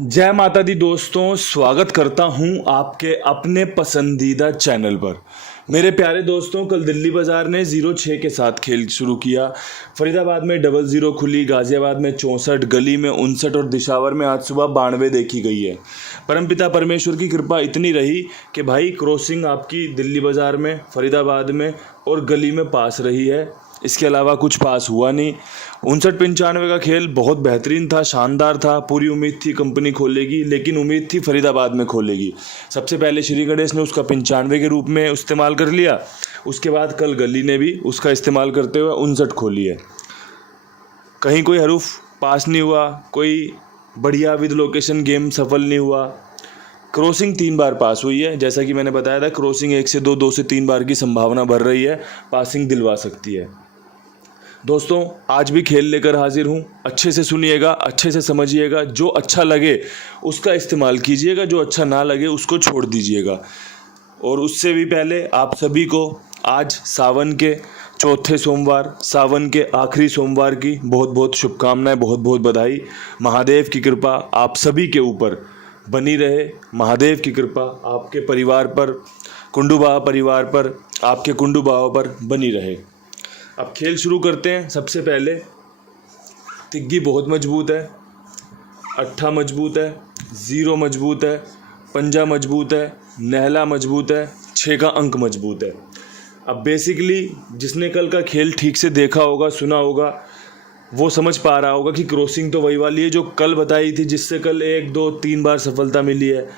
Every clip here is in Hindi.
जय माता दी दोस्तों, स्वागत करता हूं आपके अपने पसंदीदा चैनल पर। मेरे प्यारे दोस्तों, कल दिल्ली बाज़ार ने 0-6 के साथ खेल शुरू किया। फरीदाबाद में 0-0 खुली, गाज़ियाबाद में 64, गली में 59 और दिशावर में आज सुबह 92 देखी गई है। परमपिता परमेश्वर की कृपा इतनी रही कि भाई क्रॉसिंग आपकी दिल्ली बाज़ार में, फरीदाबाद में और गली में पास रही है। इसके अलावा कुछ पास हुआ नहीं। 59-95 का खेल बहुत बेहतरीन था, शानदार था। पूरी उम्मीद थी कंपनी खोलेगी, लेकिन उम्मीद थी फरीदाबाद में खोलेगी। सबसे पहले श्री गणेश ने उसका 95 के रूप में इस्तेमाल कर लिया। उसके बाद कल गली ने भी उसका इस्तेमाल करते हुए 59 खोली है। कहीं कोई हरूफ पास नहीं हुआ, कोई बढ़िया विद लोकेशन गेम सफल नहीं हुआ। क्रॉसिंग 3 बार पास हुई है। जैसा कि मैंने बताया था, क्रॉसिंग 1 से 2, 2 से 3 बार की संभावना बढ़ रही है, पासिंग दिलवा सकती है। दोस्तों, आज भी खेल लेकर हाजिर हूँ। अच्छे से सुनिएगा, अच्छे से समझिएगा। जो अच्छा लगे उसका इस्तेमाल कीजिएगा, जो अच्छा ना लगे उसको छोड़ दीजिएगा। और उससे भी पहले आप सभी को आज सावन के चौथे सोमवार, सावन के आखिरी सोमवार की बहुत बहुत शुभकामनाएं, बहुत बहुत बधाई। महादेव की कृपा आप सभी के ऊपर बनी रहे। महादेव की कृपा आपके परिवार पर, कुंडू बाबा परिवार पर, आपके कुंडू बाबा पर बनी रहे। अब खेल शुरू करते हैं। सबसे पहले तिग्गी बहुत मजबूत है, अट्ठा मजबूत है, 0 मजबूत है, पंजा मजबूत है, नहला मजबूत है, 6 का अंक मजबूत है। अब बेसिकली जिसने कल का खेल ठीक से देखा होगा, सुना होगा, वो समझ पा रहा होगा कि क्रॉसिंग तो वही वाली है जो कल बताई थी, जिससे कल 1, 2, 3 बार सफलता मिली है।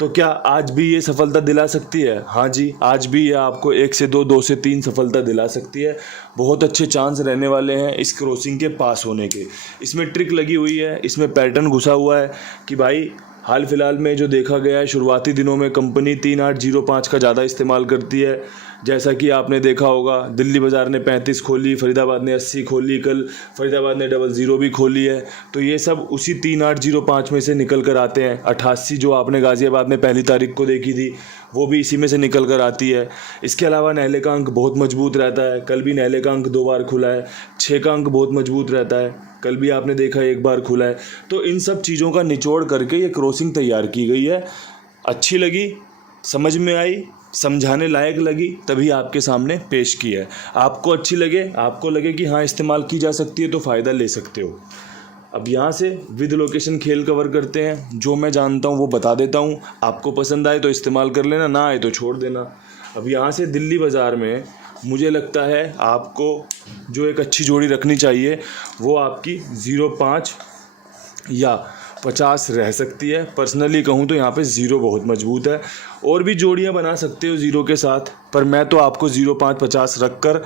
तो क्या आज भी ये सफलता दिला सकती है? हाँ जी, आज भी ये आपको 1 से 2, 2 से 3 सफलता दिला सकती है। बहुत अच्छे चांस रहने वाले हैं इस क्रॉसिंग के पास होने के। इसमें ट्रिक लगी हुई है, इसमें पैटर्न घुसा हुआ है कि भाई हाल फिलहाल में जो देखा गया है, शुरुआती दिनों में कंपनी 3805 का ज़्यादा इस्तेमाल करती है। जैसा कि आपने देखा होगा, दिल्ली बाज़ार ने 35 खोली, फरीदाबाद ने 80 खोली, कल फरीदाबाद ने 00 भी खोली है। तो ये सब उसी 3805 में से निकल कर आते हैं। 88 जो आपने गाज़ियाबाद में पहली तारीख को देखी थी, वो भी इसी में से निकल कर आती है। इसके अलावा नहले का अंक बहुत मजबूत रहता है। कल भी नहले का अंक 2 बार खुला है। 6 का अंक बहुत मजबूत रहता है, कल भी आपने देखा 1 बार खुला है। तो इन सब चीज़ों का निचोड़ करके ये क्रॉसिंग तैयार की गई है। अच्छी लगी, समझ में आई, समझाने लायक लगी, तभी आपके सामने पेश की है। आपको अच्छी लगे, आपको लगे कि हाँ इस्तेमाल की जा सकती है, तो फ़ायदा ले सकते हो। अब यहाँ से विद लोकेशन खेल कवर करते हैं। जो मैं जानता हूँ वो बता देता हूँ। आपको पसंद आए तो इस्तेमाल कर लेना, ना आए तो छोड़ देना। अब यहाँ से दिल्ली बाज़ार में मुझे लगता है आपको जो एक अच्छी जोड़ी रखनी चाहिए वो आपकी 05 या 50 रह सकती है। पर्सनली कहूँ तो यहाँ पे 0 बहुत मजबूत है। और भी जोड़ियाँ बना सकते हो 0 के साथ, पर मैं तो आपको 05 50 रख कर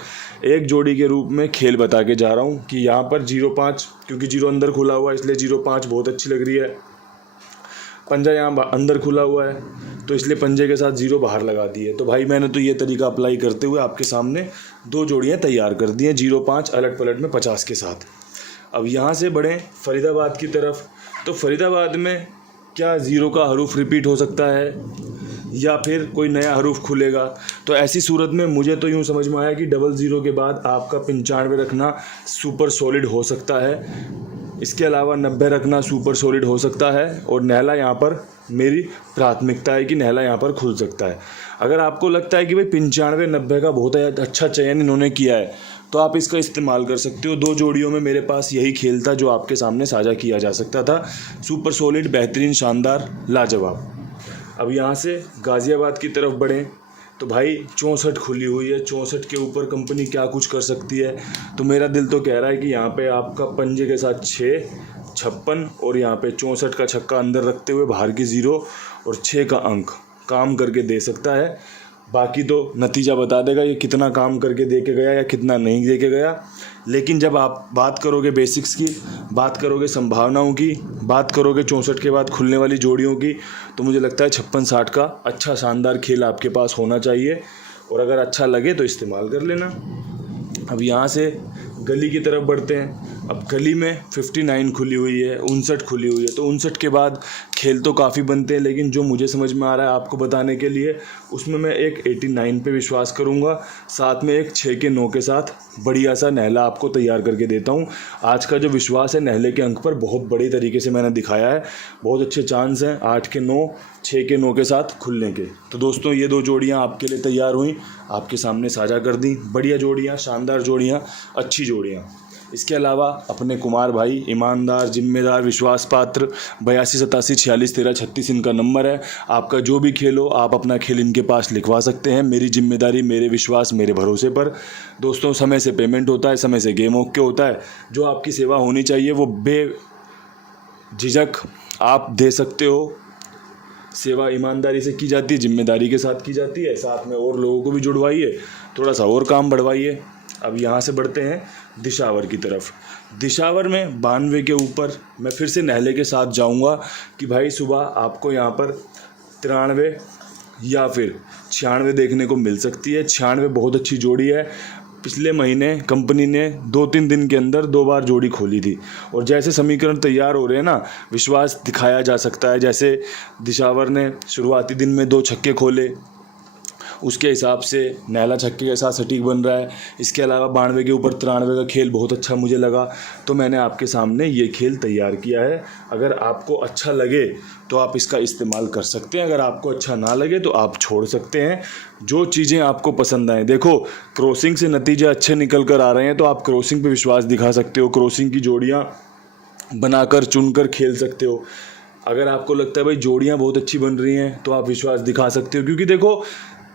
एक जोड़ी के रूप में खेल बता के जा रहा हूँ कि यहाँ पर 05, क्योंकि 0 अंदर खुला हुआ है इसलिए 05 बहुत अच्छी लग रही है। पंजा यहाँ अंदर खुला हुआ है तो इसलिए पंजे के साथ 0 बाहर लगा दिए। तो भाई मैंने तो ये तरीका अप्लाई करते हुए आपके सामने 2 जोड़ियाँ तैयार कर दी हैं 05 अलट पलट में 50 के साथ। अब यहाँ से बढ़ें फरीदाबाद की तरफ। तो फरीदाबाद में क्या 0 का हरूफ रिपीट हो सकता है या फिर कोई नया हरूफ खुलेगा? तो ऐसी सूरत में मुझे तो यूँ समझ में आया कि 00 के बाद आपका 95 रखना सुपर सॉलिड हो सकता है। इसके अलावा 90 रखना सुपर सॉलिड हो सकता है। और नहला यहाँ पर मेरी प्राथमिकता है कि नहला यहाँ पर खुल सकता है। अगर आपको लगता है कि भाई 95 90 का बहुत अच्छा चयन इन्होंने किया है, तो आप इसका इस्तेमाल कर सकते हो। 2 जोड़ियों में मेरे पास यही खेल था जो आपके सामने साझा किया जा सकता था। सुपर सॉलिड, बेहतरीन, शानदार, लाजवाब। अब यहाँ से गाज़ियाबाद की तरफ बढ़ें तो भाई 64 खुली हुई है। 64 के ऊपर कंपनी क्या कुछ कर सकती है? तो मेरा दिल तो कह रहा है कि यहाँ पे आपका पंजे के साथ 6, 56 और यहाँ पे 64 का छक्का अंदर रखते हुए बाहर की 0 और 6 का अंक काम करके दे सकता है। बाकी तो नतीजा बता देगा ये कितना काम करके दे के गया या कितना नहीं दे के गया। लेकिन जब आप बात करोगे बेसिक्स की, बात करोगे संभावनाओं की, बात करोगे 64 के बाद खुलने वाली जोड़ियों की, तो मुझे लगता है 56-60 का अच्छा शानदार खेल आपके पास होना चाहिए। और अगर अच्छा लगे तो इस्तेमाल कर लेना। अब यहाँ से गली की तरफ बढ़ते हैं। अब गली में 59 खुली हुई है, 59 खुली हुई है, तो 59 के बाद खेल तो काफ़ी बनते हैं, लेकिन जो मुझे समझ में आ रहा है आपको बताने के लिए, उसमें मैं एक 89 पे विश्वास करूँगा, साथ में एक 6 के 9 के साथ बढ़िया सा नहला आपको तैयार करके देता हूँ। आज का जो विश्वास है नहले के अंक पर बहुत बड़े तरीके से मैंने दिखाया है, बहुत अच्छे चांस हैं 8 के 9, 6 के 9 के साथ खुलने के। तो दोस्तों ये 2 जोड़ियाँ आपके लिए तैयार हुई, आपके सामने साझा कर दी, बढ़िया जोड़ियाँ, शानदार जोड़ियाँ, अच्छी जोड़ियाँ। इसके अलावा अपने कुमार भाई ईमानदार, जिम्मेदार, विश्वास पात्र 82 87 46 13 36 इनका नंबर है। आपका जो भी खेल हो आप अपना खेल इनके पास लिखवा सकते हैं, मेरी जिम्मेदारी, मेरे विश्वास, मेरे भरोसे पर। दोस्तों समय से पेमेंट होता है, समय से गेम ओके होता है। जो आपकी सेवा होनी चाहिए वो बेझिझक आप दे सकते हो। सेवा ईमानदारी से की जाती है, जिम्मेदारी के साथ की जाती है, साथ में और लोगों को भी जुड़वाइए, थोड़ा सा और काम बढ़वाइए। अब यहाँ से बढ़ते हैं दिशावर की तरफ। दिशावर में 92 के ऊपर मैं फिर से नहले के साथ जाऊँगा कि भाई सुबह आपको यहाँ पर 93 या फिर 96 देखने को मिल सकती है। 96 बहुत अच्छी जोड़ी है। पिछले महीने कंपनी ने 2-3 दिन के अंदर 2 बार जोड़ी खोली थी, और जैसे समीकरण तैयार हो रहे हैं ना, विश्वास दिखाया जा सकता है। जैसे दिशावर ने शुरुआती दिन में 2 छक्के खोले, उसके हिसाब से नहला छक्के के साथ सटीक बन रहा है। इसके अलावा 92 के ऊपर 93 का खेल बहुत अच्छा मुझे लगा, तो मैंने आपके सामने ये खेल तैयार किया है। अगर आपको अच्छा लगे तो आप इसका इस्तेमाल कर सकते हैं, अगर आपको अच्छा ना लगे तो आप छोड़ सकते हैं। जो चीज़ें आपको पसंद आएँ, देखो क्रॉसिंग से नतीजे अच्छे निकल कर आ रहे हैं तो आप क्रॉसिंग पे विश्वास दिखा सकते हो, क्रॉसिंग की जोड़ियाँ बनाकर चुनकर खेल सकते हो। अगर आपको लगता है भाई जोड़ियाँ बहुत अच्छी बन रही हैं तो आप विश्वास दिखा सकते हो, क्योंकि देखो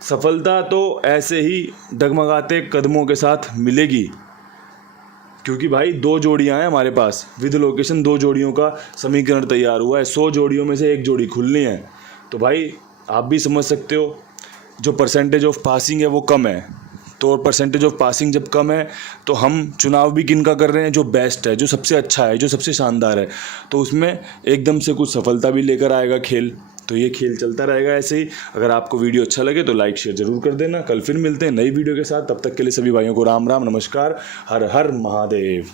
सफलता तो ऐसे ही डगमगाते कदमों के साथ मिलेगी। क्योंकि भाई 2 जोड़ियां हैं हमारे पास, विद लोकेशन 2 जोड़ियों का समीकरण तैयार हुआ है। 100 जोड़ियों में से 1 जोड़ी खुलनी है, तो भाई आप भी समझ सकते हो जो परसेंटेज ऑफ पासिंग है वो कम है। तो परसेंटेज ऑफ पासिंग जब कम है तो हम चुनाव भी किन का कर रहे हैं, जो बेस्ट है, जो सबसे अच्छा है, जो सबसे शानदार है, तो उसमें एकदम से कुछ सफलता भी लेकर आएगा खेल। तो ये खेल चलता रहेगा ऐसे ही। अगर आपको वीडियो अच्छा लगे तो लाइक शेयर जरूर कर देना। कल फिर मिलते हैं नई वीडियो के साथ, तब तक के लिए सभी भाइयों को राम राम, नमस्कार, हर हर महादेव।